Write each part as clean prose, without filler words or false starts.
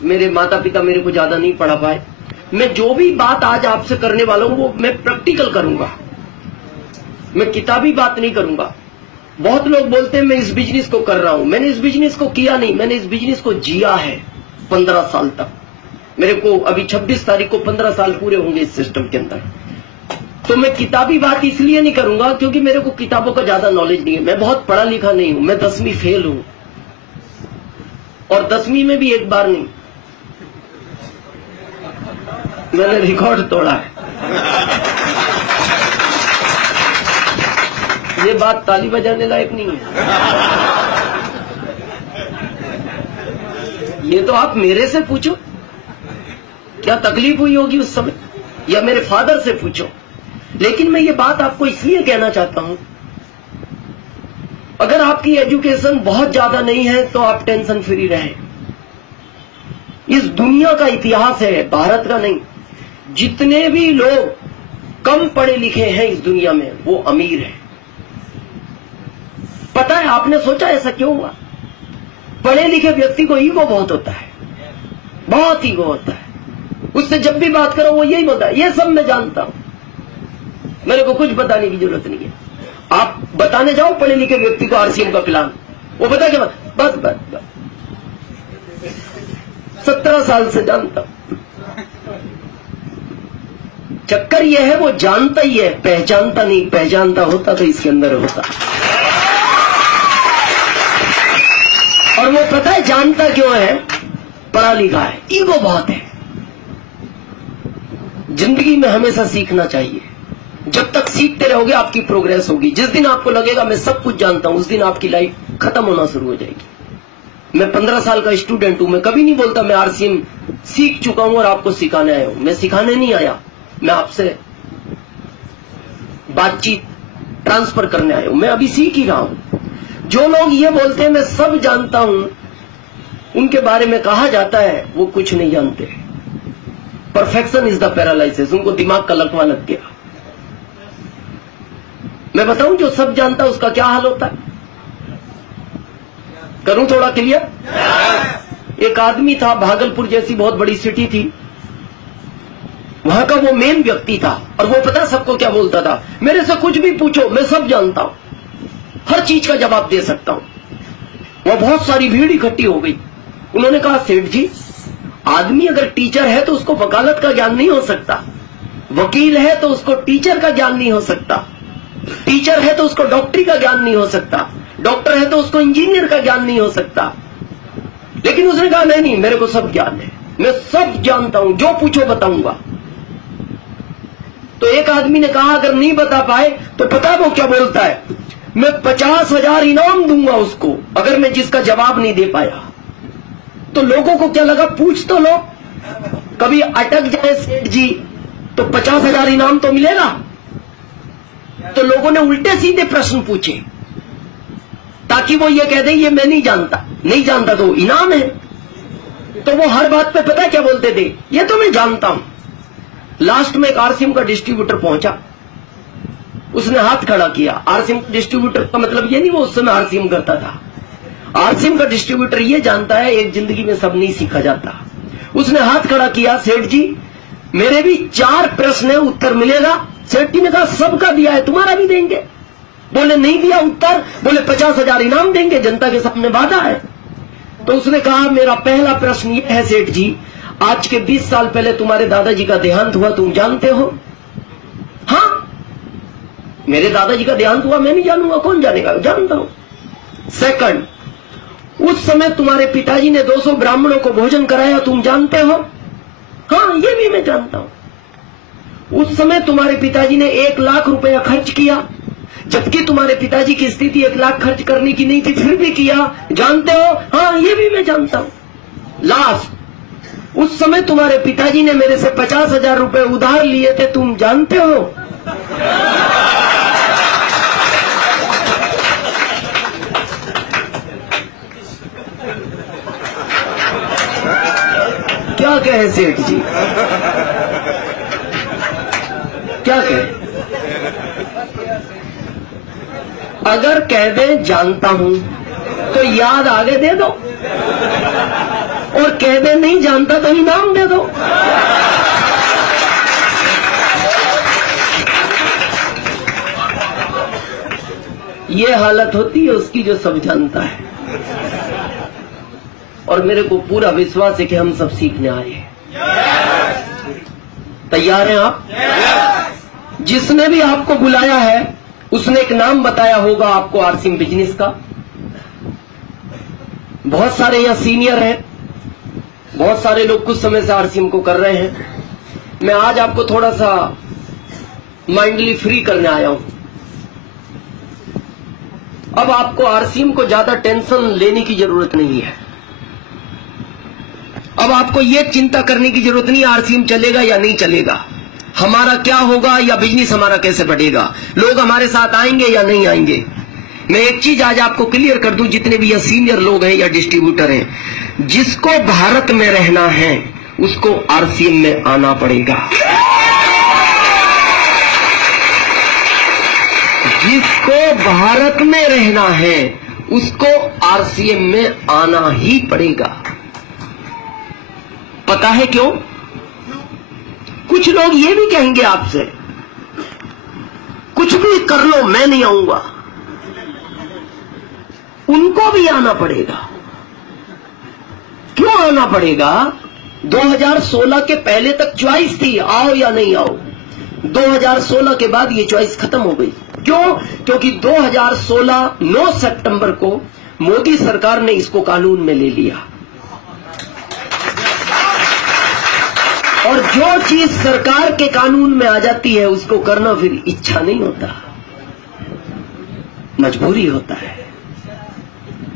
मेरे माता पिता मेरे को ज्यादा नहीं पढ़ा पाए। मैं जो भी बात आज आपसे करने वाला हूं वो मैं प्रैक्टिकल करूंगा, मैं किताबी बात नहीं करूंगा। बहुत लोग बोलते हैं मैं इस बिजनेस को कर रहा हूं, मैंने इस बिजनेस को किया नहीं, मैंने इस बिजनेस को जिया है 15 साल तक। मेरे को अभी 26 तारीख को 15 साल पूरे होंगे इस सिस्टम के अंदर। तो मैं किताबी बात इसलिए नहीं करूंगा क्योंकि मेरे को किताबों का ज्यादा नॉलेज नहीं है, मैं बहुत पढ़ा लिखा नहीं हूं, मैं 10वीं फेल हूं, और 10वीं में भी एक बार नहीं, मैंने रिकॉर्ड तोड़ा है। ये बात ताली बजाने लायक नहीं है। ये तो आप मेरे से पूछो क्या तकलीफ हुई होगी उस समय, या मेरे फादर से पूछो। लेकिन मैं ये बात आपको इसलिए कहना चाहता हूं, अगर आपकी एजुकेशन बहुत ज्यादा नहीं है तो आप टेंशन फ्री रहें। इस दुनिया का इतिहास है, भारत का नहीं। जितने भी लोग कम पढ़े लिखे हैं इस दुनिया में वो अमीर हैं। पता है, आपने सोचा ऐसा क्यों हुआ? पढ़े लिखे व्यक्ति को ईगो बहुत होता है, बहुत ईगो होता है। उससे जब भी बात करो वो यही बोलता है ये सब मैं जानता हूं, मेरे को कुछ बताने की जरूरत नहीं है। आप बताने जाओ पढ़े लिखे व्यक्ति को आरसीएम का प्लान, वो बता के बस 17 साल से जानता हूं। चक्कर यह है वो जानता ही है, पहचानता नहीं। पहचानता होता तो इसके अंदर होता। और वो पता है जानता क्यों है? पढ़ा लिखा है, ईगो बहुत है। जिंदगी में हमेशा सीखना चाहिए। जब तक सीखते रहोगे आपकी प्रोग्रेस होगी। जिस दिन आपको लगेगा मैं सब कुछ जानता हूं, उस दिन आपकी लाइफ खत्म होना शुरू हो जाएगी। मैं 15 साल का स्टूडेंट हूं, मैं कभी नहीं बोलता मैं आरसीएम सीख चुका हूं और आपको सिखाने आया हूं। मैं सिखाने नहीं आया, मैं आपसे बातचीत ट्रांसफर करने आया हूं। मैं अभी सीख ही रहा हूं। जो लोग ये बोलते हैं मैं सब जानता हूं, उनके बारे में कहा जाता है वो कुछ नहीं जानते। परफेक्शन इज द पैरालाइसिस, उनको दिमाग का लकवा लग गया। मैं बताऊं जो सब जानता है उसका क्या हाल होता है? करूं थोड़ा क्लियर? एक आदमी था, भागलपुर जैसी बहुत बड़ी सिटी थी, वहां का वो मेन व्यक्ति था। और वो पता सबको क्या बोलता था? मेरे से कुछ भी पूछो मैं सब जानता हूं, हर चीज का जवाब दे सकता हूं। वहां बहुत सारी भीड़ इकट्ठी हो गई। उन्होंने कहा सेठ जी, आदमी अगर टीचर है तो उसको वकालत का ज्ञान नहीं हो सकता, वकील है तो उसको टीचर का ज्ञान नहीं हो सकता, टीचर है तो उसको डॉक्टरी का ज्ञान नहीं हो सकता, डॉक्टर है तो उसको इंजीनियर का ज्ञान नहीं हो सकता। लेकिन उसने कहा नहीं, मेरे को सब ज्ञान है, मैं सब जानता हूं, जो पूछो बताऊंगा। तो एक आदमी ने कहा अगर नहीं बता पाए तो पता वो क्या बोलता है? मैं 50,000 इनाम दूंगा उसको अगर मैं जिसका जवाब नहीं दे पाया। तो लोगों को क्या लगा, पूछ तो लो, कभी अटक जाए सेठ जी तो 50,000 इनाम तो मिलेगा। तो लोगों ने उल्टे सीधे प्रश्न पूछे ताकि वो ये कह दे ये मैं नहीं जानता, नहीं जानता तो इनाम है। तो वो हर बात पे पता क्या बोलते थे? ये तो मैं जानता हूं। लास्ट में एक आरसीएम का डिस्ट्रीब्यूटर पहुंचा, उसने हाथ खड़ा किया। आरसीएम डिस्ट्रीब्यूटर का मतलब ये नहीं वो उस समय आरसीएम करता था। आरसीएम का डिस्ट्रीब्यूटर ये जानता है एक जिंदगी में सब नहीं सीखा जाता। उसने हाथ खड़ा किया, सेठ जी मेरे भी 4 प्रश्न है, उत्तर मिलेगा? सेठ जी ने कहा सबका दिया है, तुम्हारा भी देंगे। बोले नहीं दिया उत्तर? बोले 50,000 इनाम देंगे, जनता के सामने वादा है। तो उसने कहा मेरा पहला प्रश्न ये है सेठ जी, आज के 20 साल पहले तुम्हारे दादाजी का देहांत हुआ, तुम जानते हो? हाँ, मेरे दादाजी का देहांत हुआ, मैं नहीं जानूंगा, कौन जानेगा? जानता हूं। सेकंड, उस समय तुम्हारे पिताजी ने 200 ब्राह्मणों को भोजन कराया, तुम जानते हो? हाँ, ये भी मैं जानता हूं। उस समय तुम्हारे पिताजी ने 1 लाख रुपया खर्च किया, जबकि तुम्हारे पिताजी की स्थिति 1 लाख खर्च करने की नहीं थी, फिर भी किया, जानते हो? हाँ, ये भी मैं जानता हूं। लास्ट, उस समय तुम्हारे पिताजी ने मेरे से 50,000 रुपए उधार लिए थे, तुम जानते हो? क्या कहे सेठ जी, क्या कहे? अगर कह दे जानता हूं तो याद आगे दे दो, और कह दे नहीं जानता तो इनाम दे दो। ये हालत होती है उसकी जो सब जानता है। और मेरे को पूरा विश्वास है कि हम सब सीखने आए हैं। तैयार हैं आप? जिसने भी आपको बुलाया है उसने एक नाम बताया होगा आपको आरसीएम बिजनेस का। बहुत सारे यहाँ सीनियर हैं, बहुत सारे लोग कुछ समय से आरसीएम को कर रहे हैं। मैं आज आपको थोड़ा सा माइंडली फ्री करने आया हूं। अब आपको आरसीएम को ज्यादा टेंशन लेने की जरूरत नहीं है। अब आपको ये चिंता करने की जरूरत नहीं आरसीएम चलेगा या नहीं चलेगा, हमारा क्या होगा या बिजनेस हमारा कैसे बढ़ेगा, लोग हमारे साथ आएंगे या नहीं आएंगे। मैं एक चीज आज आपको क्लियर कर दूं, जितने भी ये सीनियर लोग हैं या डिस्ट्रीब्यूटर हैं, जिसको भारत में रहना है उसको आरसीएम में आना पड़ेगा। जिसको भारत में रहना है उसको आरसीएम में आना ही पड़ेगा। पता है क्यों? कुछ लोग ये भी कहेंगे आपसे, कुछ भी कर लो मैं नहीं आऊंगा। उनको भी आना पड़ेगा। क्यों आना पड़ेगा? 2016 के पहले तक चॉइस थी, आओ या नहीं आओ। 2016 के बाद ये चॉइस खत्म हो गई। क्यों? क्योंकि 2016 9 सितंबर को मोदी सरकार ने इसको कानून में ले लिया। और जो चीज सरकार के कानून में आ जाती है उसको करना फिर इच्छा नहीं होता, मजबूरी होता है।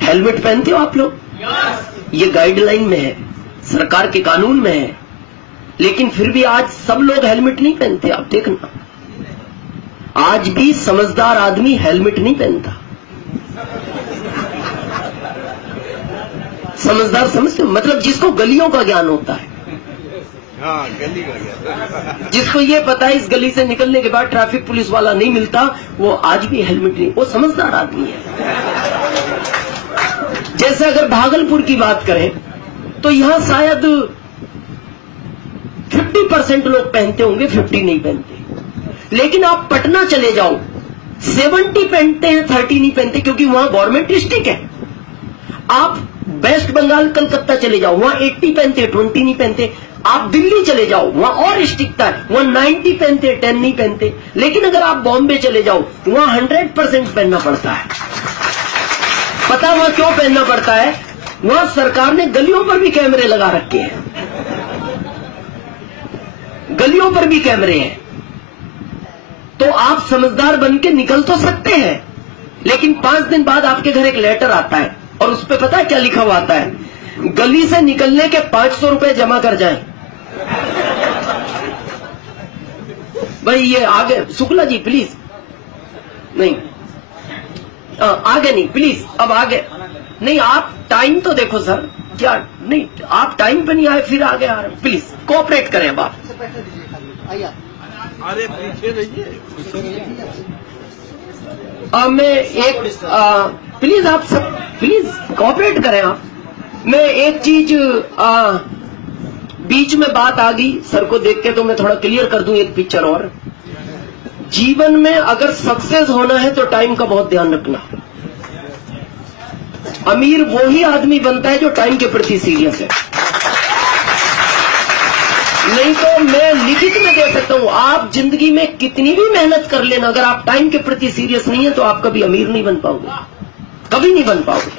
हेलमेट पहनते हो आप लोग? ये गाइडलाइन में है, सरकार के कानून में है, लेकिन फिर भी आज सब लोग हेलमेट नहीं पहनते। आप देखना, आज भी समझदार आदमी हेलमेट नहीं पहनता। समझदार समझते हो? मतलब जिसको गलियों का ज्ञान होता है, हाँ, गली का ज्ञान, जिसको ये पता है इस गली से निकलने के बाद ट्रैफिक पुलिस वाला नहीं मिलता, वो आज भी हेलमेट नहीं, वो समझदार आदमी है। जैसे अगर भागलपुर की बात करें तो यहां शायद 50% लोग पहनते होंगे, 50 नहीं पहनते। लेकिन आप पटना चले जाओ, 70 पहनते हैं, 30 नहीं पहनते, क्योंकि वहां गवर्नमेंट डिस्ट्रिक्ट है। आप वेस्ट बंगाल कलकत्ता चले जाओ, वहां 80 पहनते हैं, 20 नहीं पहनते। आप दिल्ली चले जाओ, वहां और स्ट्रिक्ट है, वहां 90 पहनते हैं, 10 नहीं पहनते। लेकिन अगर आप बॉम्बे चले जाओ, वहां 100% पहनना पड़ता है। पता वहां क्यों पहनना पड़ता है? वहां सरकार ने गलियों पर भी कैमरे लगा रखे हैं, गलियों पर भी कैमरे हैं। तो आप समझदार बन के निकल तो सकते हैं, लेकिन 5 दिन बाद आपके घर एक लेटर आता है और उस पर पता है क्या लिखा हुआ आता है? गली से निकलने के 500 रुपए जमा कर जाएं। भाई ये आगे, शुक्ला जी प्लीज, नहीं आगे नहीं प्लीज, अब आगे नहीं। आप टाइम तो देखो सर, क्या नहीं आप टाइम पे नहीं आए फिर आगे आ रहे, प्लीज कोऑपरेट करें। अब आप अरे पीछे रहिए, मैं एक प्लीज आप सब प्लीज कोऑपरेट करें। आप मैं एक चीज बीच में बात आ गई सर को देख के, तो मैं थोड़ा क्लियर कर दूं एक पिक्चर और। जीवन में अगर सक्सेस होना है तो टाइम का बहुत ध्यान रखना। अमीर वो ही आदमी बनता है जो टाइम के प्रति सीरियस है। नहीं तो मैं लिखित में दे सकता हूं, आप जिंदगी में कितनी भी मेहनत कर लेना, अगर आप टाइम के प्रति सीरियस नहीं है तो आप कभी अमीर नहीं बन पाओगे, कभी नहीं बन पाओगे।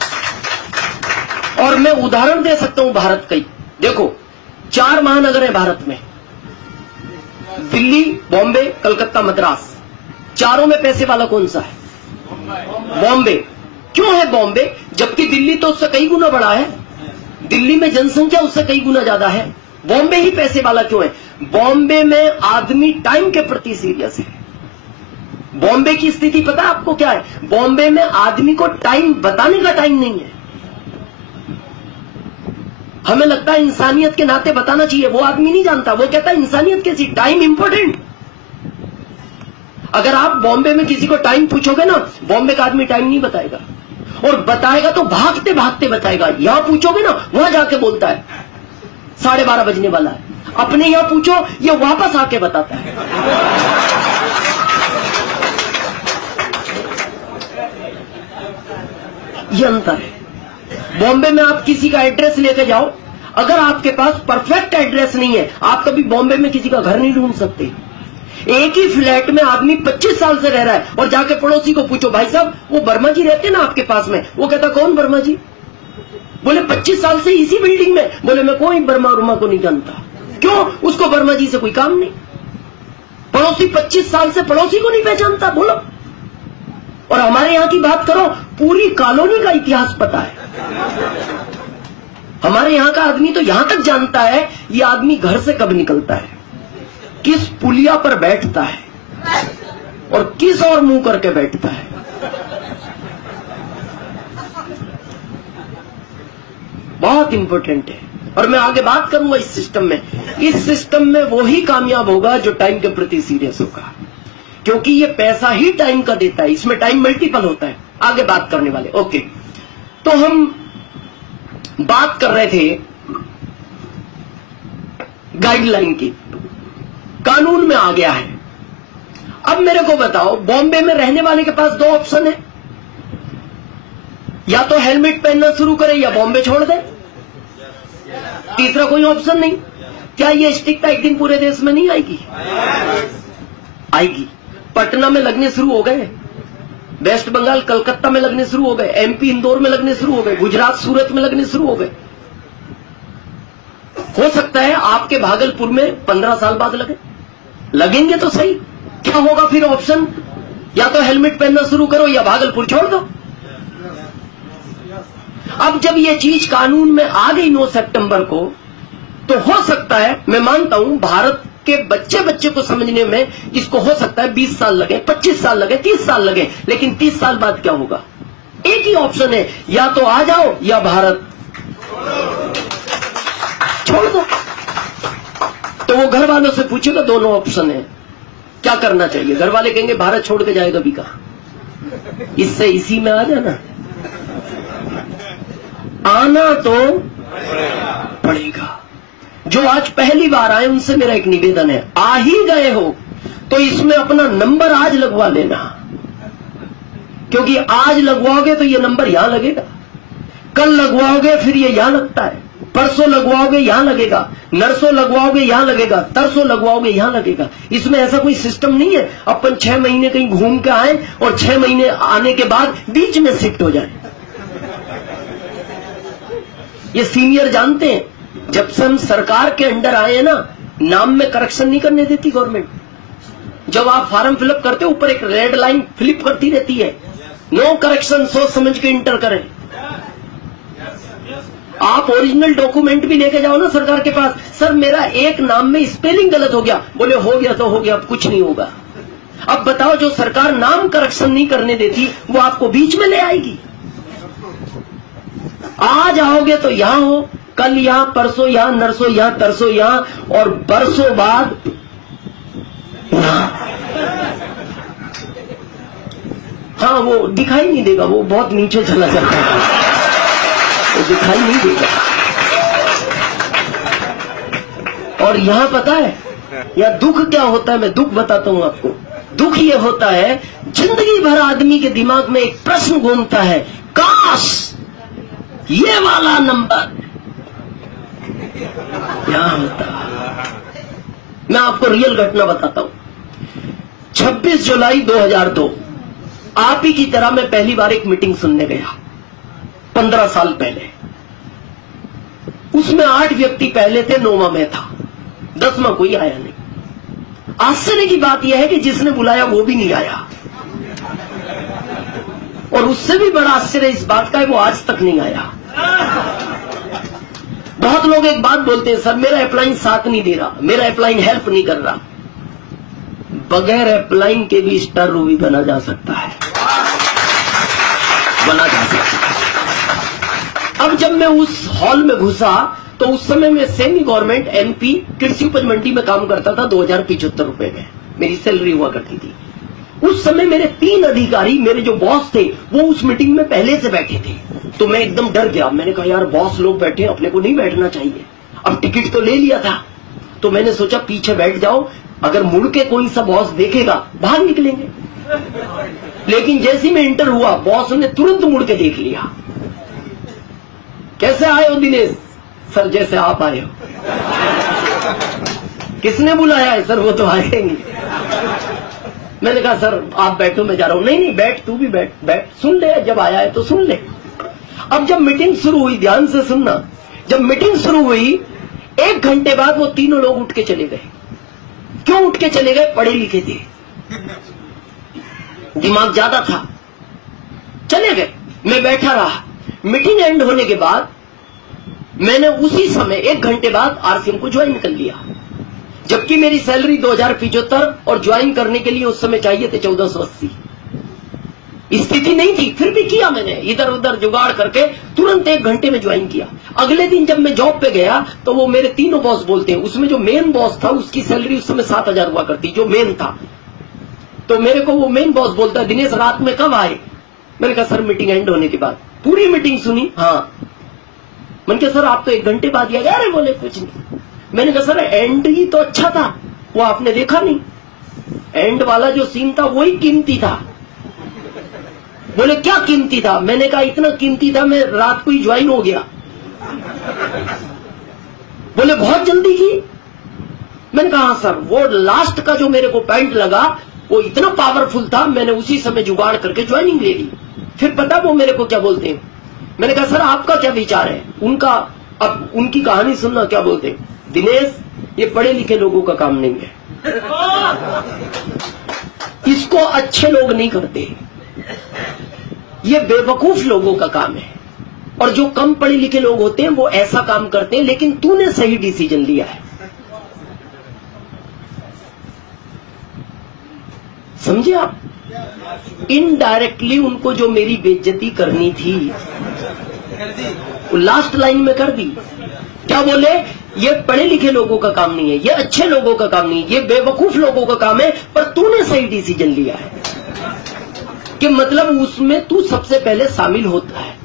और मैं उदाहरण दे सकता हूं भारत का ही। देखो 4 महानगर है भारत में, दिल्ली, बॉम्बे, कलकत्ता, मद्रास। चारों में पैसे वाला कौन सा है? बॉम्बे। क्यों है बॉम्बे? जबकि दिल्ली तो उससे कई गुना बड़ा है, दिल्ली में जनसंख्या उससे कई गुना ज्यादा है। बॉम्बे ही पैसे वाला क्यों है? बॉम्बे में आदमी टाइम के प्रति सीरियस है। बॉम्बे की स्थिति पता है आपको क्या है? बॉम्बे में आदमी को टाइम बताने का टाइम नहीं है। हमें लगता है इंसानियत के नाते बताना चाहिए, वो आदमी नहीं जानता, वो कहता है इंसानियत कैसी, टाइम इंपॉर्टेंट। अगर आप बॉम्बे में किसी को टाइम पूछोगे ना, बॉम्बे का आदमी टाइम नहीं बताएगा। और बताएगा तो भागते भागते बताएगा। यहां पूछोगे ना, वहां जाके बोलता है 12:30 बजने वाला है। अपने यहां पूछो, ये वापस आके बताता है। ये अंतर है। बॉम्बे में आप किसी का एड्रेस लेके जाओ, अगर आपके पास परफेक्ट एड्रेस नहीं है, आप कभी बॉम्बे में किसी का घर नहीं ढूंढ सकते। एक ही फ्लैट में आदमी 25 साल से रह रहा है और जाके पड़ोसी को पूछो, भाई साहब वो वर्मा जी रहते हैं ना आपके पास में? वो कहता कौन वर्मा जी? बोले 25 साल से इसी बिल्डिंग में। बोले मैं कोई वर्मा को नहीं जानता। क्यों? उसको वर्मा जी से कोई काम नहीं। पड़ोसी 25 साल से पड़ोसी को नहीं पहचानता। बोलो। और हमारे यहां की बात करो, पूरी कॉलोनी का इतिहास पता है। हमारे यहां का आदमी तो यहां तक जानता है ये आदमी घर से कब निकलता है, किस पुलिया पर बैठता है और किस और मुंह करके बैठता है। बहुत इंपॉर्टेंट है। और मैं आगे बात करूंगा इस सिस्टम में। इस सिस्टम में वो ही कामयाब होगा जो टाइम के प्रति सीरियस होगा, क्योंकि ये पैसा ही टाइम का देता है। इसमें टाइम मल्टीपल होता है। आगे बात करने वाले। ओके, तो हम बात कर रहे थे गाइडलाइन की। कानून में आ गया है। अब मेरे को बताओ, बॉम्बे में रहने वाले के पास दो ऑप्शन है, या तो हेलमेट पहनना शुरू करे या बॉम्बे छोड़ दे। तीसरा कोई ऑप्शन नहीं। क्या ये स्टिकता एक दिन पूरे देश में नहीं आएगी? आएगी। पटना में लगने शुरू हो गए, वेस्ट बंगाल कलकत्ता में लगने शुरू हो गए, एमपी इंदौर में लगने शुरू हो गए, गुजरात सूरत में लगने शुरू हो गए। हो सकता है आपके भागलपुर में 15 साल बाद लगे। लगेंगे तो सही। क्या होगा फिर ऑप्शन? या तो हेलमेट पहनना शुरू करो या भागलपुर छोड़ दो। अब जब ये चीज कानून में आ गई 9 सितंबर को, तो हो सकता है, मैं मानता हूं भारत के बच्चे को समझने में इसको हो सकता है 20 साल लगे, 25 साल लगे, 30 साल लगे। लेकिन 30 साल बाद क्या होगा? एक ही ऑप्शन है, या तो आ जाओ या भारत छोड़ दो। तो वो घर वालों से पूछेगा, दोनों ऑप्शन है, क्या करना चाहिए? घर वाले कहेंगे भारत छोड़ के जाएगा भी कहां, इससे इसी में आ जाना। आना तो पड़ेगा। जो आज पहली बार आए उनसे मेरा एक निवेदन है, आ ही गए हो तो इसमें अपना नंबर आज लगवा लेना, क्योंकि आज लगवाओगे तो ये नंबर यहां लगेगा, कल लगवाओगे फिर ये यहां लगता है, परसों लगवाओगे यहां लगेगा, नरसों लगवाओगे यहां लगेगा, तरसों लगवाओगे यहां लगेगा। इसमें ऐसा कोई सिस्टम नहीं है अपन 6 महीने कहीं घूम के आए और 6 महीने आने के बाद बीच में शिफ्ट हो जाए। ये सीनियर जानते हैं, जब से हम सरकार के अंडर आए हैं ना, नाम में करेक्शन नहीं करने देती गवर्नमेंट। जब आप फॉर्म फिलअप करते हो ऊपर एक रेड लाइन फ्लिप करती रहती है, नो करेक्शन, सोच समझ के इंटर करें। आप ओरिजिनल डॉक्यूमेंट भी लेके जाओ ना सरकार के पास, सर मेरा एक नाम में स्पेलिंग गलत हो गया, बोले हो गया तो हो गया, अब कुछ नहीं होगा। अब बताओ, जो सरकार नाम करेक्शन नहीं करने देती वो आपको बीच में ले आएगी। आज आओगे तो यहां हो, कल यहां, परसों यहां, नरसों यहां, तरसों यहां, और बरसों बाद हाँ वो दिखाई नहीं देगा, वो बहुत नीचे चला जाता है, वो दिखाई नहीं देगा। और यहां पता है यह दुख क्या होता है? मैं दुख बताता हूं आपको। दुख ये होता है, जिंदगी भर आदमी के दिमाग में एक प्रश्न घूमता है, काश ये वाला नंबर क्या होता। मैं आपको रियल घटना बताता हूं। 26 जुलाई 2002 आप ही की तरह मैं पहली बार एक मीटिंग सुनने गया 15 साल पहले। उसमें 8 व्यक्ति पहले थे, 9वां मैं था, 10वां कोई आया नहीं। आश्चर्य की बात यह है कि जिसने बुलाया वो भी नहीं आया, और उससे भी बड़ा आश्चर्य इस बात का है वो आज तक नहीं आया। बहुत लोग एक बात बोलते हैं, सर मेरा अपलाइन साथ नहीं दे रहा, मेरा अपलाइन हेल्प नहीं कर रहा। बगैर अपलाइन के भी स्टार रूबी बना जा सकता है, बना जा सकता है। अब जब मैं उस हॉल में घुसा तो उस समय मैं सेमी गवर्नमेंट एमपी कृषि उपज मंडी में काम करता था, 2075 रुपए में मेरी सैलरी हुआ करती थी। उस समय मेरे 3 अधिकारी, मेरे जो बॉस थे, वो उस मीटिंग में पहले से बैठे थे। तो मैं एकदम डर गया। मैंने कहा यार बॉस लोग बैठे, अपने को नहीं बैठना चाहिए। अब टिकट तो ले लिया था, तो मैंने सोचा पीछे बैठ जाओ, अगर मुड़ के कोई सा बॉस देखेगा बाहर निकलेंगे। लेकिन जैसे ही मैं इंटर हुआ, बॉस ने तुरंत मुड़ के देख लिया। कैसे आए हो दिनेश? सर जैसे आप आए हो। किसने बुलाया है? सर वो तो आएंगे। मैंने कहा सर आप बैठो, मैं जा रहा हूं। नहीं नहीं बैठ, तू भी बैठ, बैठ, सुन ले, जब आया है तो सुन ले। अब जब मीटिंग शुरू हुई, ध्यान से सुनना, जब मीटिंग शुरू हुई 1 घंटे बाद वो तीनों लोग उठ के चले गए। क्यों उठ के चले गए? पढ़े लिखे थे, दिमाग ज्यादा था, चले गए। मैं बैठा रहा। मीटिंग एंड होने के बाद मैंने उसी समय 1 घंटे बाद आरसीएम को ज्वाइन कर लिया, जबकि मेरी सैलरी 2075 और ज्वाइन करने के लिए उस समय चाहिए थे 1480। स्थिति नहीं थी, फिर भी किया मैंने, इधर उधर जुगाड़ करके तुरंत 1 घंटे में ज्वाइन किया। अगले दिन जब मैं जॉब पे गया तो वो मेरे तीनों बॉस बोलते हैं, उसमें जो मेन बॉस था उसकी सैलरी उस समय 7000 हुआ करती, जो मेन था। तो मेरे को वो मेन बॉस बोलता है दिनेश रात में कब आए? मैंने कहा सर मीटिंग एंड होने के बाद। पूरी मीटिंग सुनी? हाँ। मैंने कहा सर आप तो 1 घंटे बाद गया। अरे बोले कुछ नहीं। मैंने कहा सर एंड ही तो अच्छा था, वो आपने देखा नहीं? एंड वाला जो सीन था वही कीमती था। बोले क्या कीमती था? मैंने कहा इतना कीमती था मैं रात को ही ज्वाइन हो गया। बोले बहुत जल्दी की? मैंने कहा हाँ सर, वो लास्ट का जो मेरे को पॉइंट लगा वो इतना पावरफुल था, मैंने उसी समय जुगाड़ करके ज्वाइनिंग ले ली। फिर पता वो मेरे को क्या बोलते हैं? मैंने कहा सर आपका क्या विचार है? उनका, अब उनकी कहानी सुनना, क्या बोलते हैं? दिनेश ये पढ़े लिखे लोगों का काम नहीं है, इसको अच्छे लोग नहीं करते, ये बेवकूफ लोगों का काम है। और जो कम पढ़े लिखे लोग होते हैं वो ऐसा काम करते हैं, लेकिन तूने सही डिसीजन लिया है। समझे आप? इनडायरेक्टली उनको जो मेरी बेइज्जती करनी थी वो लास्ट लाइन में कर दी। क्या बोले? ये पढ़े लिखे लोगों का काम नहीं है, ये अच्छे लोगों का काम नहीं है, ये बेवकूफ लोगों का काम है, पर तूने सही डिसीजन लिया है। कि मतलब उसमें तू सबसे पहले शामिल होता है।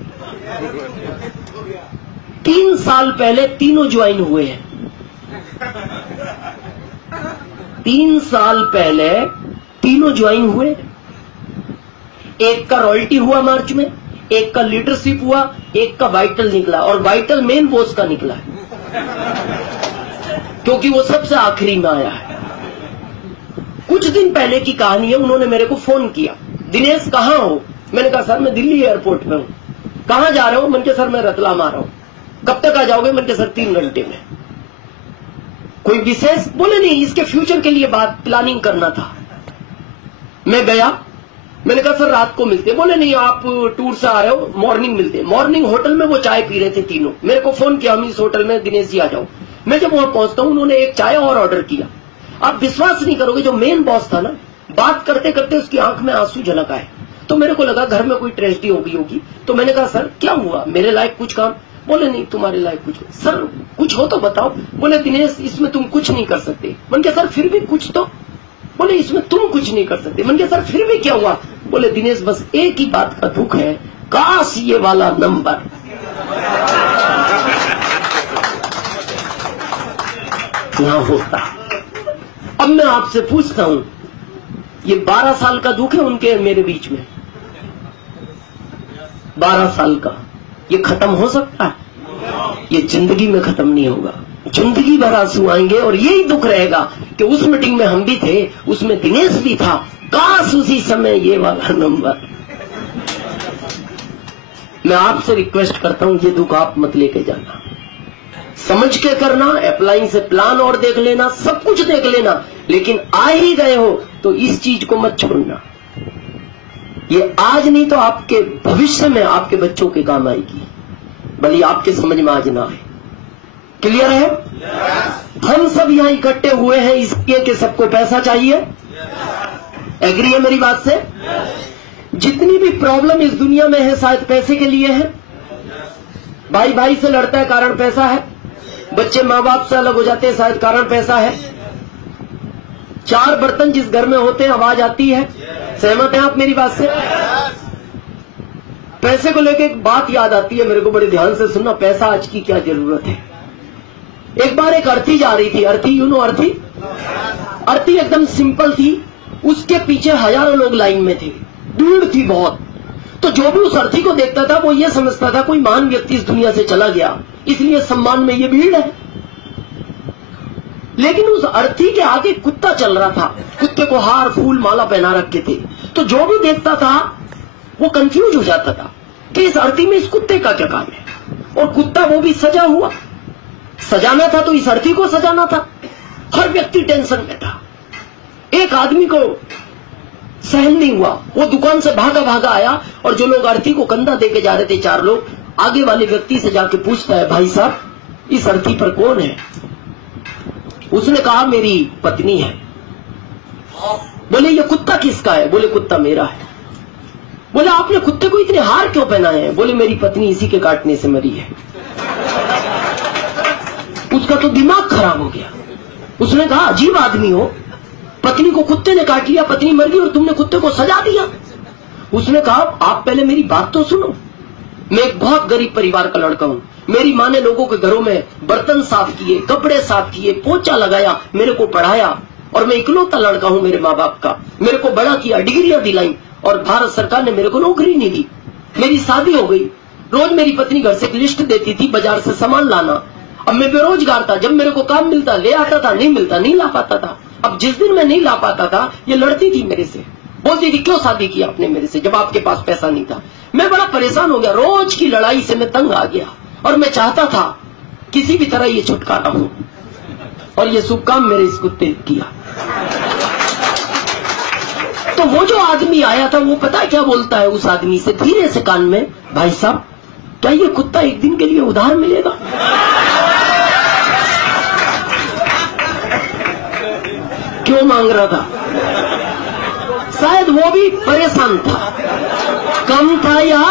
3 साल पहले तीनों ज्वाइन हुए हैं। 3 साल पहले तीनों ज्वाइन हुए। एक का रॉयल्टी हुआ मार्च में, एक का लीडरशिप हुआ, एक का वाइटल निकला, और वाइटल मेन बॉस का निकला है क्योंकि वो सबसे आखिरी में आया है। कुछ दिन पहले की कहानी है, उन्होंने मेरे को फोन किया, दिनेश कहाँ हो? मैंने कहा सर मैं दिल्ली एयरपोर्ट पे हूँ। कहाँ जा रहे हो? मैंने कहा सर मैं रतलाम आ रहा हूँ। कब तक आ जाओगे? मैंने कहा सर 3 घंटे में। कोई विशेष? बोले नहीं, इसके फ्यूचर के लिए बात प्लानिंग करना था। मैं गया, मैंने कहा सर रात को मिलते। बोले नहीं आप टूर से आ रहे हो, मॉर्निंग मिलते। मॉर्निंग होटल में वो चाय पी रहे थे तीनों। मेरे को फोन किया हम इस होटल में, दिनेश जी आ जाओ। मैं जब वहां पहुंचता हूं, उन्होंने एक चाय और ऑर्डर किया। आप विश्वास नहीं करोगे, जो मेन बॉस था ना, बात करते करते उसकी आंख में आंसू झलक आए। तो मेरे को लगा घर में कोई ट्रेजेडी हो गई होगी। तो मैंने कहा सर क्या हुआ? मेरे लायक कुछ काम? बोले नहीं तुम्हारे लायक कुछ। सर कुछ हो तो बताओ। बोले दिनेश इसमें तुम कुछ नहीं कर सकते। मैंने कहा सर फिर भी कुछ तो। बोले इसमें तुम कुछ नहीं कर सकते। मैंने कहा सर फिर भी क्या हुआ? बोले दिनेश बस एक ही बात का दुख है, काश ये वाला नंबर ना होता। अब मैं आपसे पूछता हूं, ये 12 साल का दुख है उनके मेरे बीच में, 12 साल का, ये खत्म हो सकता है? ये जिंदगी में खत्म नहीं होगा। जिंदगी भर आंसू आएंगे और यही दुख रहेगा कि उस मीटिंग में हम भी थे, उसमें दिनेश भी था, काश उसी समय ये वाला नंबर। मैं आपसे रिक्वेस्ट करता हूं, ये दुख आप मत लेके जाना, समझ के करना, अप्लाई से प्लान और देख लेना, सब कुछ देख लेना, लेकिन आ ही गए हो तो इस चीज को मत छोड़ना। ये आज नहीं तो आपके भविष्य में आपके बच्चों के काम आएगी, भले आपके समझ में आज ना आए। क्लियर है? हम सब यहां इकट्ठे हुए हैं इसलिए कि सबको पैसा चाहिए। एग्री है मेरी बात से? जितनी भी प्रॉब्लम इस दुनिया में है शायद पैसे के लिए है। भाई भाई से लड़ता है कारण पैसा है, बच्चे माँ बाप से अलग हो जाते हैं शायद कारण पैसा है, 4 बर्तन जिस घर में होते हैं आवाज आती है सहमत हैं आप मेरी बात से? पैसे को लेकर एक बात याद आती है मेरे को, बड़े ध्यान से सुनना। पैसा आज की क्या जरूरत है। एक बार एक अर्थी जा रही थी, अर्थी यू नो अर्थी, अर्थी एकदम सिंपल थी, उसके पीछे हजारों लोग लाइन में थे, भीड़ थी बहुत। तो जो भी उस अर्थी को देखता था वो ये समझता था कोई महान व्यक्ति इस दुनिया से चला गया, इसलिए सम्मान में ये भीड़ है। लेकिन उस अर्थी के आगे कुत्ता चल रहा था, कुत्ते को हार फूल माला पहना रखे थे। तो जो भी देखता था वो कंफ्यूज हो जाता था कि इस अर्थी में इस कुत्ते का क्या काम है। और कुत्ता वो भी सजा हुआ, सजाना था तो इस अर्थी को सजाना था। हर व्यक्ति टेंशन में था। एक आदमी को सहन नहीं हुआ, वो दुकान से भागा भागा आया और जो लोग अर्थी को कंधा देके जा रहे थे, 4 लोग, आगे वाले व्यक्ति से जाके पूछता है, भाई साहब इस अर्थी पर कौन है? उसने कहा मेरी पत्नी है। बोले ये कुत्ता किसका है? बोले कुत्ता मेरा है। बोले आपने कुत्ते को इतने हार क्यों पहनाए हैं? बोले मेरी पत्नी इसी के काटने से मरी है। उसका तो दिमाग खराब हो गया। उसने कहा अजीब आदमी हो, पत्नी को कुत्ते ने काट लिया, पत्नी मर गई और तुमने कुत्ते को सजा दिया। उसने कहा आप पहले मेरी बात तो सुनो, मैं एक बहुत गरीब परिवार का लड़का हूं। मेरी माँ ने लोगों के घरों में बर्तन साफ किए, कपड़े साफ किए, पोछा लगाया, मेरे को पढ़ाया और मैं इकलौता लड़का हूं मेरे माँ बाप का। मेरे को बड़ा किया, डिग्रियां दिलाई और भारत सरकार ने मेरे को नौकरी नहीं दी। मेरी शादी हो गई। रोज मेरी पत्नी घर से एक लिस्ट देती थी बाजार से सामान लाना। अब मैं बेरोजगार था, जब मेरे को काम मिलता ले आता था, नहीं मिलता नहीं ला पाता था। अब जिस दिन मैं नहीं ला पाता था ये लड़ती थी मेरे से, बोलती थी क्यों शादी की आपने मेरे से जब आपके पास पैसा नहीं था। मैं बड़ा परेशान हो गया, रोज की लड़ाई से मैं तंग आ गया और मैं चाहता था किसी भी तरह ये छुटकारा हो। और ये शुभ काम मेरे इस कुत्ते किया। तो वो जो आदमी आया था वो पता है क्या बोलता है उस आदमी से, धीरे से कान में, भाई साहब क्या ये कुत्ता एक दिन के लिए उधार मिलेगा? क्यों मांग रहा था? शायद वो भी परेशान था, कम था या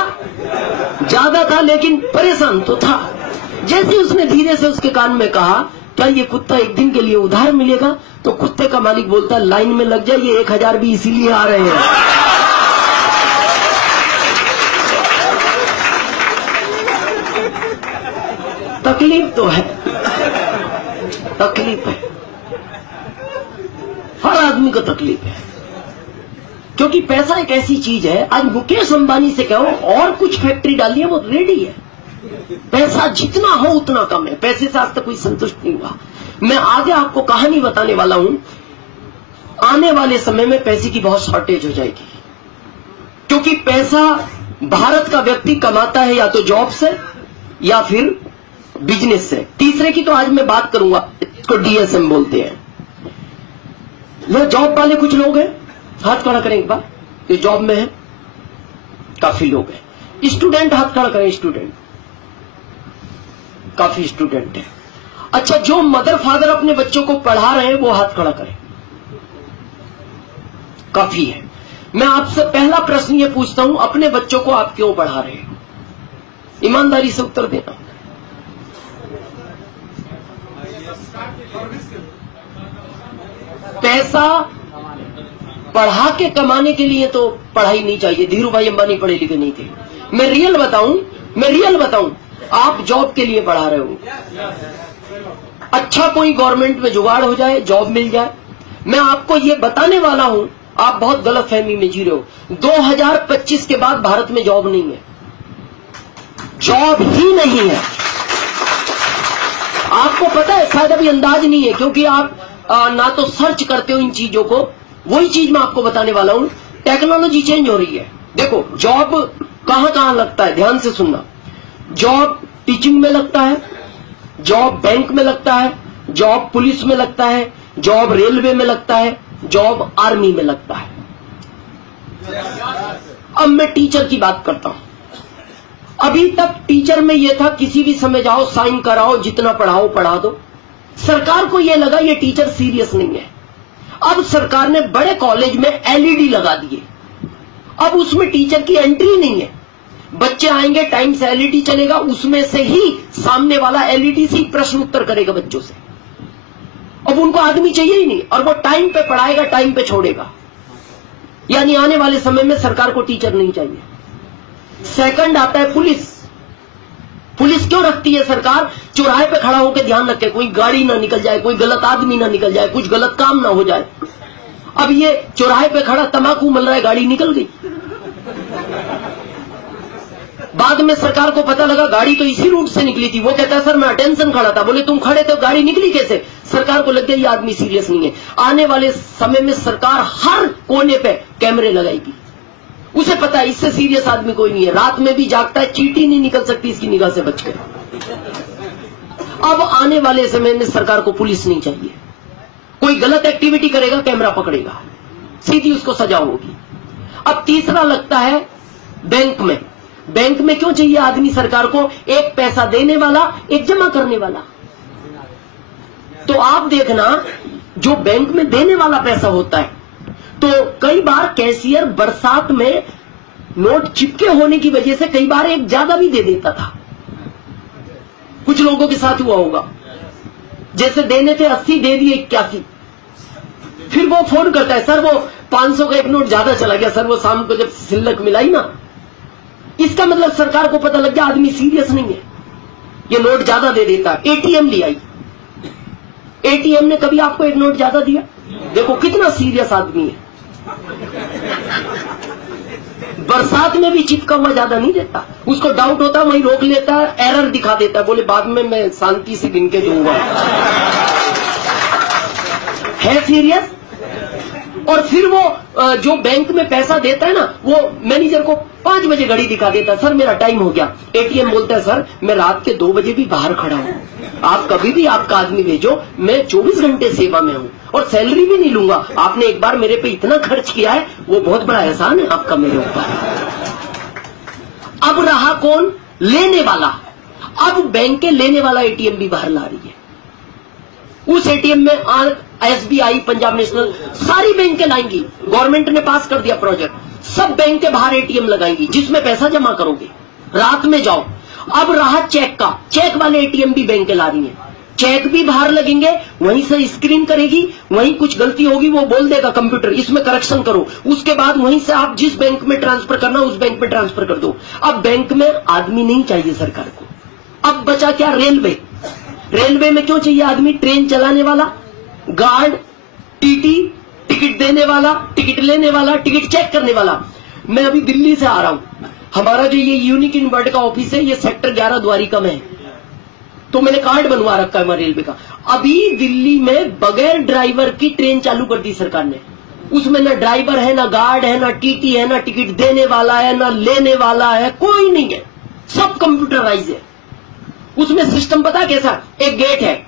ज्यादा था लेकिन परेशान तो था। जैसे उसने धीरे से उसके कान में कहा क्या ये कुत्ता एक दिन के लिए उधार मिलेगा, तो कुत्ते का मालिक बोलता लाइन में लग जाए, ये 1000 भी इसीलिए आ रहे हैं। तकलीफ तो है, तकलीफ है, हर आदमी को तकलीफ है, क्योंकि पैसा एक ऐसी चीज है। आज मुकेश अंबानी से कहो और कुछ फैक्ट्री डालिए वो रेडी है। पैसा जितना हो उतना कम है, पैसे से आज तक कोई संतुष्ट नहीं हुआ। मैं आगे आपको कहानी बताने वाला हूं, आने वाले समय में पैसे की बहुत शॉर्टेज हो जाएगी, क्योंकि पैसा भारत का व्यक्ति कमाता है या तो जॉब से या फिर बिजनेस से। तीसरे की तो आज मैं बात करूंगा, इसको डीएसएम बोलते हैं। यह जॉब वाले कुछ लोग हैं, हाथ खड़ा करें एक बार, ये जॉब में है, काफी लोग हैं। स्टूडेंट हाथ खड़ा करें, स्टूडेंट, काफी स्टूडेंट है। अच्छा, जो मदर फादर अपने बच्चों को पढ़ा रहे हैं वो हाथ खड़ा करें, काफी है। मैं आपसे पहला प्रश्न ये पूछता हूं, अपने बच्चों को आप क्यों पढ़ा रहे हो? ईमानदारी से उत्तर देना। पैसा पढ़ा के कमाने के लिए तो पढ़ाई नहीं चाहिए। धीरू भाई अंबानी पढ़े लिखे नहीं थे। मैं रियल बताऊं, आप जॉब के लिए पढ़ा रहे हो। अच्छा कोई गवर्नमेंट में जुगाड़ हो जाए, जॉब मिल जाए। मैं आपको ये बताने वाला हूं, आप बहुत गलत फहमी में जी रहे हो। 2025 के बाद भारत में जॉब नहीं है, जॉब ही नहीं है। आपको पता है, शायद अभी अंदाज नहीं है, क्योंकि आप ना तो सर्च करते हो इन चीजों को। वही चीज मैं आपको बताने वाला हूं, टेक्नोलॉजी चेंज हो रही है। देखो जॉब कहां कहां लगता है, ध्यान से सुनना। जॉब टीचिंग में लगता है, जॉब बैंक में लगता है, जॉब पुलिस में लगता है, जॉब रेलवे में लगता है, जॉब आर्मी में लगता है। अब मैं टीचर की बात करता हूं। अभी तक टीचर में यह था किसी भी समय जाओ, साइन कराओ, जितना पढ़ाओ पढ़ा दो। सरकार को यह लगा ये टीचर सीरियस नहीं है। अब सरकार ने बड़े कॉलेज में एलईडी लगा दिए। अब उसमें टीचर की एंट्री नहीं है। बच्चे आएंगे, टाइम से एलईडी चलेगा, उसमें से ही सामने वाला एलईडी से ही प्रश्न उत्तर करेगा बच्चों से। अब उनको आदमी चाहिए ही नहीं, और वो टाइम पे पढ़ाएगा, टाइम पे छोड़ेगा। यानी आने वाले समय में सरकार को टीचर नहीं चाहिए। सेकंड आता है पुलिस। पुलिस क्यों रखती है सरकार? चौराहे पे खड़ा होकर ध्यान रखे कोई गाड़ी ना निकल जाए, कोई गलत आदमी ना निकल जाए, कुछ गलत काम ना हो जाए। अब ये चौराहे पे खड़ा तंबाकू मल रहा है, गाड़ी निकल गई। बाद में सरकार को पता लगा गाड़ी तो इसी रूट से निकली थी। वो कहता है सर मैं अटेंशन खड़ा था। बोले तुम खड़े थे, गाड़ी निकली कैसे? सरकार को लग गया ये आदमी सीरियस नहीं है। आने वाले समय में सरकार हर कोने पे कैमरे लगाएगी। उसे पता है इससे सीरियस आदमी कोई नहीं है, रात में भी जागता है, चींटी नहीं निकल सकती इसकी निगाह से बचकर। अब आने वाले समय में सरकार को पुलिस नहीं चाहिए। कोई गलत एक्टिविटी करेगा कैमरा पकड़ेगा, सीधी उसको सजा होगी। अब तीसरा लगता है बैंक में। बैंक में क्यों चाहिए आदमी सरकार को? एक पैसा देने वाला, एक जमा करने वाला। तो आप देखना जो बैंक में देने वाला पैसा होता है, तो कई बार कैशियर बरसात में नोट चिपके होने की वजह से कई बार एक ज्यादा भी दे देता था। कुछ लोगों के साथ हुआ होगा, जैसे देने थे 80 दे दिए 81। फिर वो फोन करता है सर वो 500 का एक नोट ज्यादा चला गया सर, वो शाम को जब सिल्लक मिलाई ना। इसका मतलब सरकार को पता लग गया आदमी सीरियस नहीं है, ये नोट ज्यादा दे देता। एटीएम ले आई, एटीएम ने कभी आपको एक नोट ज्यादा दिया? देखो कितना सीरियस आदमी है। बरसात में भी चिपका हुआ ज्यादा नहीं देता, उसको डाउट होता है वहीं रोक लेता है, एरर दिखा देता है, बोले बाद में मैं शांति से गिन के दूंगा। है सीरियस। और फिर वो जो बैंक में पैसा देता है ना, वो मैनेजर को 5 बजे घड़ी दिखा देता है, सर मेरा टाइम हो गया। एटीएम बोलता है सर मैं रात के 2 बजे भी बाहर खड़ा हूं, आप कभी भी आपका आदमी भेजो, मैं 24 घंटे सेवा में हूं और सैलरी भी नहीं लूंगा। आपने एक बार मेरे पे इतना खर्च किया है, वो बहुत बड़ा एहसान है आपका मेरे ऊपर। अब रहा कौन? लेने वाला। अब बैंक के लेने वाला एटीएम भी बाहर ला रही है। उस एटीएम में एसबीआई, पंजाब नेशनल, सारी बैंकें लाएंगी। गवर्नमेंट ने पास कर दिया प्रोजेक्ट, सब बैंक के बाहर एटीएम लगाएंगी जिसमें पैसा जमा करोगे, रात में जाओ। अब रहा चेक का, चेक वाले एटीएम भी बैंकें ला रही हैं, चेक भी बाहर लगेंगे, वहीं से स्क्रीन करेगी, वहीं कुछ गलती होगी वो बोल देगा कंप्यूटर इसमें करेक्शन करो, उसके बाद वहीं से आप जिस बैंक में ट्रांसफर करना उस बैंक में ट्रांसफर कर दो। अब बैंक में आदमी नहीं चाहिए सरकार को। अब बचा क्या? रेलवे। रेलवे में क्यों चाहिए आदमी? ट्रेन चलाने वाला, गार्ड, टीटी, टिकट देने वाला, टिकट लेने वाला, टिकट चेक करने वाला। मैं अभी दिल्ली से आ रहा हूं, हमारा जो ये यूनिक इन वर्ल्ड का ऑफिस है ये सेक्टर 11 द्वारिका में है, तो मैंने कार्ड बनवा रखा है हमारे रेलवे का। अभी दिल्ली में बगैर ड्राइवर की ट्रेन चालू कर दी सरकार ने। उसमें ना ड्राइवर है, ना गार्ड है, ना टीटी है, ना टिकट देने वाला है, ना लेने वाला है, कोई नहीं है, सब कंप्यूटराइज है। उसमें सिस्टम पता कैसा? एक गेट है,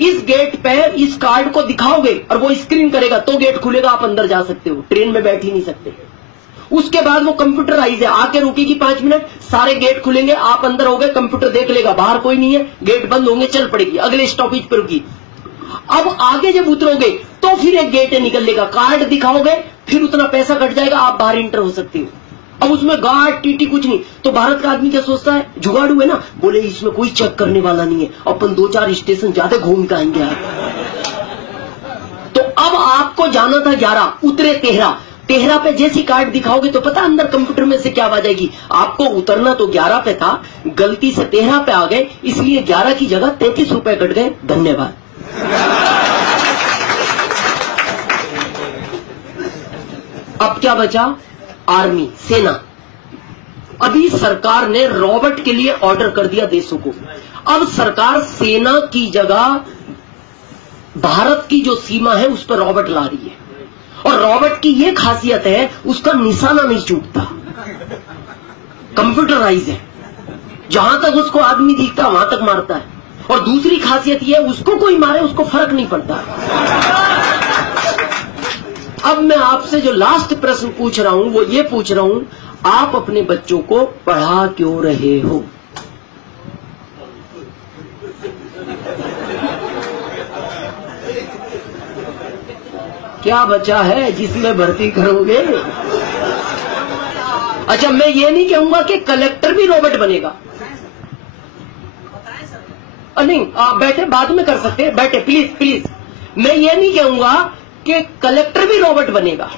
इस गेट पे इस कार्ड को दिखाओगे और वो स्क्रीन करेगा तो गेट खुलेगा, आप अंदर जा सकते हो, ट्रेन में बैठ ही नहीं सकते। उसके बाद वो कंप्यूटराइज है, आके रुकेगी 5 मिनट, सारे गेट खुलेंगे, आप अंदर हो गए, कंप्यूटर देख लेगा बाहर कोई नहीं है, गेट बंद होंगे, चल पड़ेगी, अगले स्टॉपेज पर रुकी। अब आगे जब उतरोगे तो फिर एक गेट निकल लेगा, कार्ड दिखाओगे, फिर उतना पैसा कट जाएगा, आप बाहर इंटर हो सकते हो। अब उसमें गार्ड टीटी कुछ नहीं। तो भारत का आदमी क्या सोचता है? जुगाड़ू है ना, बोले इसमें कोई चेक करने वाला नहीं है, अपन 2-4 स्टेशन ज्यादा घूम के आएंगे। तो अब आपको जाना था 11, उतरे 13 पे जैसी कार्ड दिखाओगे तो पता अंदर कंप्यूटर में से क्या आवाज आएगी? आपको उतरना तो 11 पे था, गलती से 13 पे आ गए, इसलिए 11 की जगह 33 रुपए कट गए, धन्यवाद। अब क्या बचा? आर्मी, सेना। अभी सरकार ने रॉबर्ट के लिए ऑर्डर कर दिया देशों को। अब सरकार सेना की जगह भारत की जो सीमा है उस पर रॉबर्ट ला रही है, और रॉबर्ट की यह खासियत है उसका निशाना नहीं चूकता, कंप्यूटराइज है, जहां तक उसको आदमी दिखता वहां तक मारता है। और दूसरी खासियत यह है उसको कोई मारे उसको फर्क नहीं पड़ता। अब मैं आपसे जो लास्ट प्रश्न पूछ रहा हूं वो ये पूछ रहा हूं, आप अपने बच्चों को पढ़ा क्यों रहे हो? क्या बचा है जिसमें भर्ती करोगे? अच्छा, मैं ये नहीं कहूंगा कि कलेक्टर भी रोबोट बनेगा। नहीं, बैठे, बाद में कर सकते हैं, बैठे प्लीज। मैं ये नहीं कहूंगा कि कलेक्टर भी रोबोट बनेगा।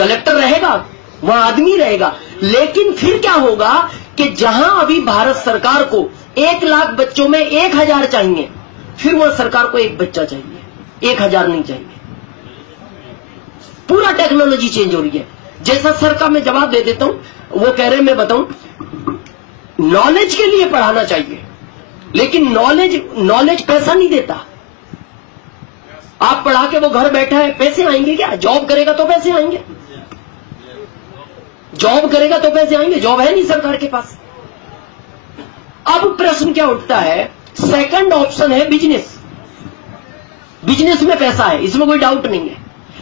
कलेक्टर रहेगा, वहां आदमी रहेगा। लेकिन फिर क्या होगा कि जहां अभी भारत सरकार को 1 लाख बच्चों में 1000 चाहिए, फिर वह सरकार को 1 बच्चा चाहिए, 1000 नहीं चाहिए। पूरा टेक्नोलॉजी चेंज हो रही है। जैसा सर का मैं जवाब दे देता हूं, वो कह रहे मैं बताऊं, नॉलेज के लिए पढ़ाना चाहिए, लेकिन नॉलेज पैसा नहीं देता। आप पढ़ा के वो घर बैठा है, पैसे आएंगे क्या? जॉब करेगा तो पैसे आएंगे, जॉब करेगा तो पैसे आएंगे, जॉब है नहीं सरकार के पास। अब प्रश्न क्या उठता है, सेकंड ऑप्शन है बिजनेस। बिजनेस में पैसा है, इसमें कोई डाउट नहीं है,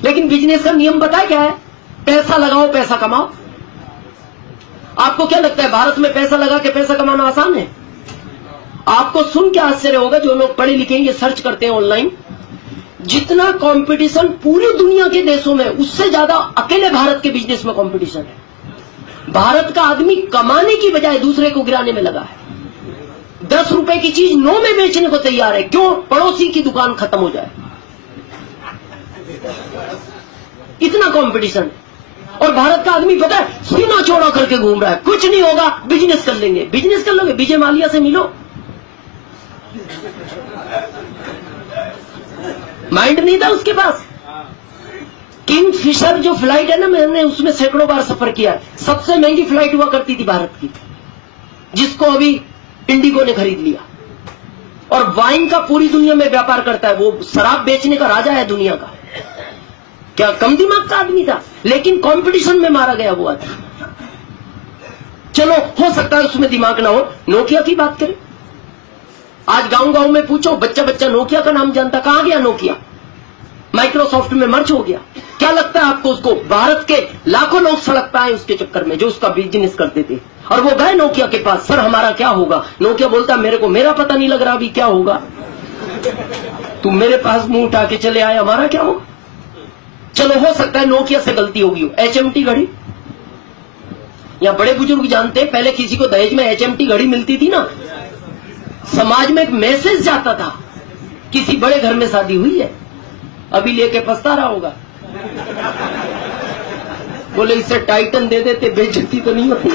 लेकिन बिजनेस का नियम पता है क्या है? पैसा लगाओ पैसा कमाओ। आपको क्या लगता है भारत में पैसा लगा के पैसा कमाना आसान है? आपको सुन के आश्चर्य होगा, जो लोग पढ़े लिखे ये सर्च करते हैं ऑनलाइन, जितना कंपटीशन पूरी दुनिया के देशों में, उससे ज्यादा अकेले भारत के बिजनेस में कंपटीशन है। भारत का आदमी कमाने की बजाय दूसरे को गिराने में लगा है। 10 रुपए की चीज 9 में बेचने को तैयार है। क्यों? पड़ोसी की दुकान खत्म हो जाए, इतना कंपटीशन है। और भारत का आदमी पता है सीना चौड़ा करके घूम रहा है, कुछ नहीं होगा, बिजनेस कर लेंगे। बिजनेस कर लोगे, विजय माल्या से मिलो, माइंड नहीं था उसके पास। किंग फिशर जो फ्लाइट है ना, मैंने उसमें सैकड़ों बार सफर किया है। सबसे महंगी फ्लाइट हुआ करती थी भारत की, जिसको अभी इंडिगो ने खरीद लिया। और वाइन का पूरी दुनिया में व्यापार करता है, वो शराब बेचने का राजा है दुनिया का। क्या कम दिमाग का आदमी था? लेकिन कंपटीशन में मारा गया वो आदमी। चलो, हो सकता है उसमें दिमाग ना हो। नोकिया की बात करें, आज गांव गांव में पूछो, बच्चा बच्चा नोकिया का नाम जानता। कहां गया नोकिया? माइक्रोसॉफ्ट में मर्ज हो गया। क्या लगता है आपको उसको? भारत के लाखों लोग सड़क पे आए उसके चक्कर में, जो उसका बिजनेस करते थे। और वो गए नोकिया के पास, सर हमारा क्या होगा? नोकिया बोलता मेरा पता नहीं लग रहा अभी क्या होगा, तुम मेरे पास मुंह उठा के चले आए, हमारा क्या होगा? चलो, हो सकता है नोकिया से गलती होगी हो। HMT घड़ी, या बड़े बुजुर्ग जानते हैं, पहले किसी को दहेज में HMT घड़ी मिलती थी ना, समाज में एक मैसेज जाता था, किसी बड़े घर में शादी हुई है, अभी लेके पछता रहा होगा। बोले इससे टाइटन दे देते, बेइज्जती तो नहीं होती।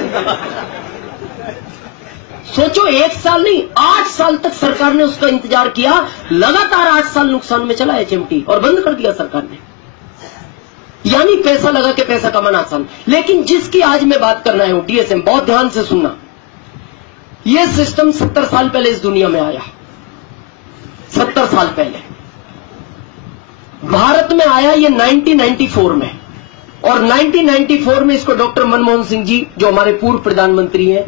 सोचो, 1 साल नहीं 8 साल तक सरकार ने उसका इंतजार किया। लगातार 8 साल नुकसान में चला HMT, और बंद कर दिया सरकार ने। यानी पैसा लगा के पैसा कमाना आसान। लेकिन जिसकी आज मैं बात करना है वो DSM, बहुत ध्यान से सुनना। यह सिस्टम 70 साल पहले इस दुनिया में आया। 70 साल पहले भारत में आया ये 1994 में, और 1994 में इसको डॉक्टर मनमोहन सिंह जी, जो हमारे पूर्व प्रधानमंत्री हैं,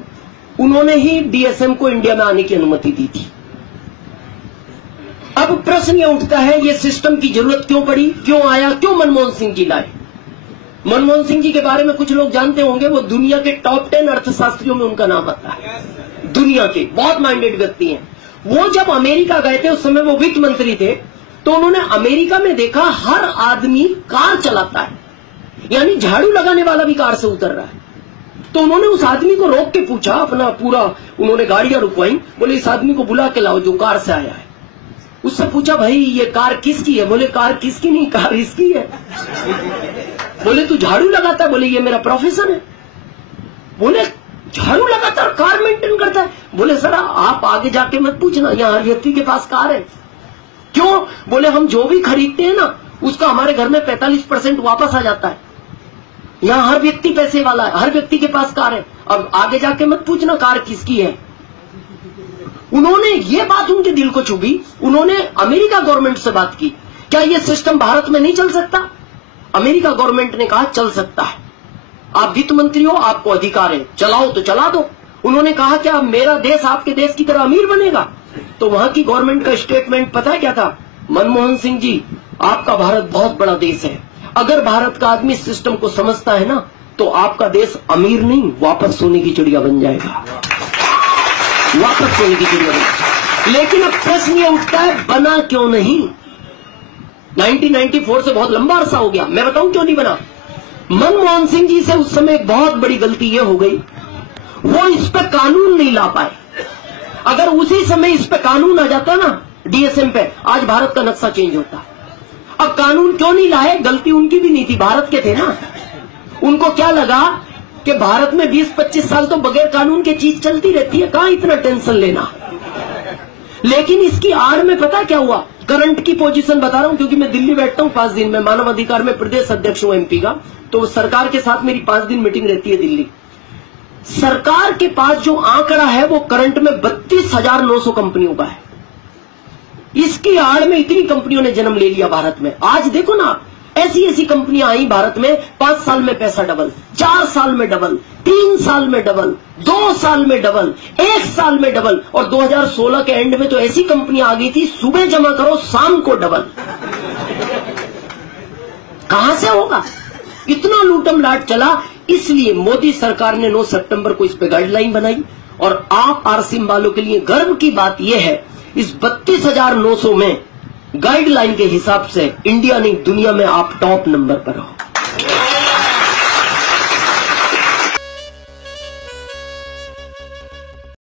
उन्होंने ही DSM को इंडिया में आने की अनुमति दी थी। अब प्रश्न यह उठता है, ये सिस्टम की जरूरत क्यों पड़ी, क्यों आया, क्यों मनमोहन सिंह जी लाए? मनमोहन सिंह जी के बारे में कुछ लोग जानते होंगे, वो दुनिया के टॉप 10 अर्थशास्त्रियों में उनका नाम आता है। दुनिया के बहुत माइंडेड व्यक्ति हैं। वो जब अमेरिका गए थे, उस समय वो वित्त मंत्री थे, तो उन्होंने अमेरिका में देखा हर आदमी कार चलाता है, यानी झाड़ू लगाने वाला भी कार से उतर रहा है। तो उन्होंने उस आदमी को रोक के पूछा, अपना पूरा उन्होंने गाड़ियां रुकवाई, बोले इस आदमी को बुला के लाओ जो कार से आया है। उससे पूछा, भाई ये कार किसकी है? बोले कार किसकी नहीं, कार इसकी है। बोले तू झाड़ू लगाता है? बोले ये मेरा प्रोफेशन है। बोले झाड़ू लगातार कार मेंटेन करता है? बोले सर आप आगे जाके मत पूछना, यहाँ हर व्यक्ति के पास कार है। क्यों? बोले हम जो भी खरीदते हैं ना, उसका हमारे घर में 45% वापस आ जाता है। यहाँ हर व्यक्ति पैसे वाला है, हर व्यक्ति के पास कार है। अब आगे जाके मत पूछना कार किसकी है। उन्होंने ये बात उनके दिल को छुई। उन्होंने अमेरिका गवर्नमेंट से बात की, क्या ये सिस्टम भारत में नहीं चल सकता? अमेरिका गवर्नमेंट ने कहा चल सकता है, आप वित्त मंत्री हो, आपको अधिकार है, चलाओ तो चला दो। उन्होंने कहा क्या मेरा देश आपके देश की तरह अमीर बनेगा? तो वहां की गवर्नमेंट का स्टेटमेंट पता है क्या था? मनमोहन सिंह जी, आपका भारत बहुत बड़ा देश है, अगर भारत का आदमी सिस्टम को समझता है ना, तो आपका देश अमीर नहीं, वापस सोने की चिड़िया बन जाएगा, वापस सोने की चिड़िया बन। लेकिन अब प्रश्न ये उठता है, बना क्यों नहीं? 1994 से बहुत लंबा अरसा हो गया। मैं बताऊं क्यों नहीं बना। मनमोहन सिंह जी से उस समय एक बहुत बड़ी गलती ये हो गई, वो इस पे कानून नहीं ला पाए। अगर उसी समय इस पे कानून आ जाता ना, DSM पे, आज भारत का नक्शा चेंज होता। अब कानून क्यों नहीं लाए? गलती उनकी भी नहीं थी, भारत के थे ना। उनको क्या लगा कि भारत में 20-25 साल तो बगैर कानून के चीज चलती रहती है, कहां इतना टेंशन लेना। लेकिन इसकी आड़ में पता क्या हुआ, करंट की पोजीशन बता रहा हूं, क्योंकि मैं दिल्ली बैठता हूं 5 दिन में, मानव अधिकार में प्रदेश अध्यक्ष हूं एमपी का, तो सरकार के साथ मेरी 5 दिन मीटिंग रहती है दिल्ली। सरकार के पास जो आंकड़ा है वो करंट में 32,900 कंपनियों का है। इसकी आड़ में इतनी कंपनियों ने जन्म ले लिया भारत में। आज देखो ना, ऐसी ऐसी कंपनियां आई भारत में, 5 साल में पैसा डबल, 4 साल में डबल, 3 साल में डबल, 2 साल में डबल, 1 साल में डबल, और 2016 के एंड में तो ऐसी कंपनियां आ गई थी, सुबह जमा करो शाम को डबल। कहां से होगा? इतना लूटम लाट चला। इसलिए मोदी सरकार ने 9 सितंबर को इस पे गाइडलाइन बनाई। और आप आरसीएम वालों के लिए गर्व की बात यह है, इस 32,900 में गाइडलाइन के हिसाब से इंडिया नहीं दुनिया में आप टॉप नंबर पर हो।